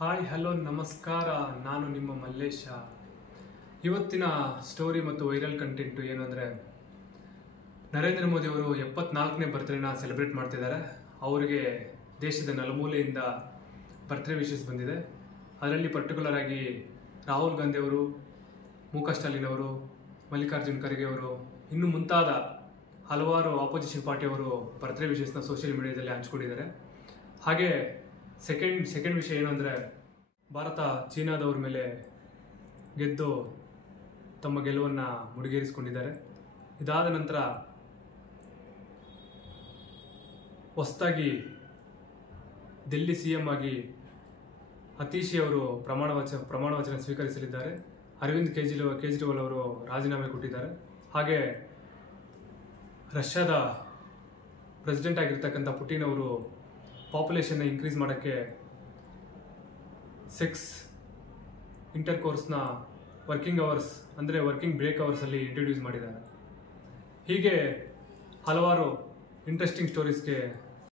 Hi hello ನಮಸ್ಕಾರ. ನಾನು ನಿಮ್ಮ ಮಲ್ಲೇಶ. ಇವತ್ತಿನ ಸ್ಟೋರಿ ಮತ್ತು ವೈರಲ್ ಕಂಟೆಂಟು ಏನು ಅಂದರೆ, ನರೇಂದ್ರ ಮೋದಿ ಅವರು 74ನೇ ಬರ್ತ್ಡೇನ ಸೆಲೆಬ್ರೇಟ್ ಮಾಡ್ತಿದ್ದಾರೆ. ಅವರಿಗೆ ದೇಶದ ನಲಮೂಲೆಯಿಂದ ಬರ್ತ್ಡೇ ವಿಶಸ್ ಬಂದಿದೆ. ಅದರಲ್ಲಿ ಪರ್ಟಿಕ್ಯುಲರ್ ಆಗಿ ರಾಹುಲ್ ಗಾಂಧಿ ಅವರು, ಮುಖ ಸ್ಟಾಲಿನ್ ಅವರು, ಮಲ್ಲಿಕಾರ್ಜುನ್ ಖರ್ಗೆ ಅವರು, ಇನ್ನು ಮುಂತಾದ ಹಲವಾರು ಆಪೋಸಿಷನ್ ಪಾರ್ಟಿಯವರು ಬರ್ತ್ಡೇ ವಿಶಸ್ನ ಸೋಷಿಯಲ್ ಮೀಡಿಯಾದಲ್ಲಿ ಹಂಚ್ಕೊಂಡಿದ್ದಾರೆ. ಹಾಗೆ ಸೆಕೆಂಡ್ ವಿಷಯ ಏನು ಅಂದರೆ, ಭಾರತ ಚೀನಾದವ್ರ ಮೇಲೆ ಗೆದ್ದು ತಮ್ಮ ಗೆಲುವನ್ನು ಮುಡಿಗೇರಿಸಿಕೊಂಡಿದ್ದಾರೆ. ಇದಾದ ನಂತರ ಹೊಸದಾಗಿ ದಿಲ್ಲಿ CM ಆಗಿ ಅತೀಶಿ ಅವರು ಪ್ರಮಾಣ ವಚನ ಸ್ವೀಕರಿಸಲಿದ್ದಾರೆ. ಅರವಿಂದ್ ಕೇಜ್ರಿವಾಲ್ ಅವರು ರಾಜೀನಾಮೆ ಕೊಟ್ಟಿದ್ದಾರೆ. ಹಾಗೆ ರಷ್ಯಾದ ಪ್ರೆಸಿಡೆಂಟ್ ಆಗಿರ್ತಕ್ಕಂಥ ಪುಟಿನ್ ಅವರು ಪಾಪ್ಯುಲೇಷನ್ನ ಇನ್ಕ್ರೀಸ್ ಮಾಡೋಕ್ಕೆ ಸೆಕ್ಸ್ ಇಂಟರ್ಕೋರ್ಸ್ನ ವರ್ಕಿಂಗ್ ಅವರ್ಸ್ ಅಂದರೆ ವರ್ಕಿಂಗ್ ಬ್ರೇಕ್ ಅವರ್ಸಲ್ಲಿ ಇಂಟ್ರೊಡ್ಯೂಸ್ ಮಾಡಿದ್ದಾರೆ. ಹೀಗೆ ಹಲವಾರು ಇಂಟ್ರೆಸ್ಟಿಂಗ್ ಸ್ಟೋರೀಸ್ಗೆ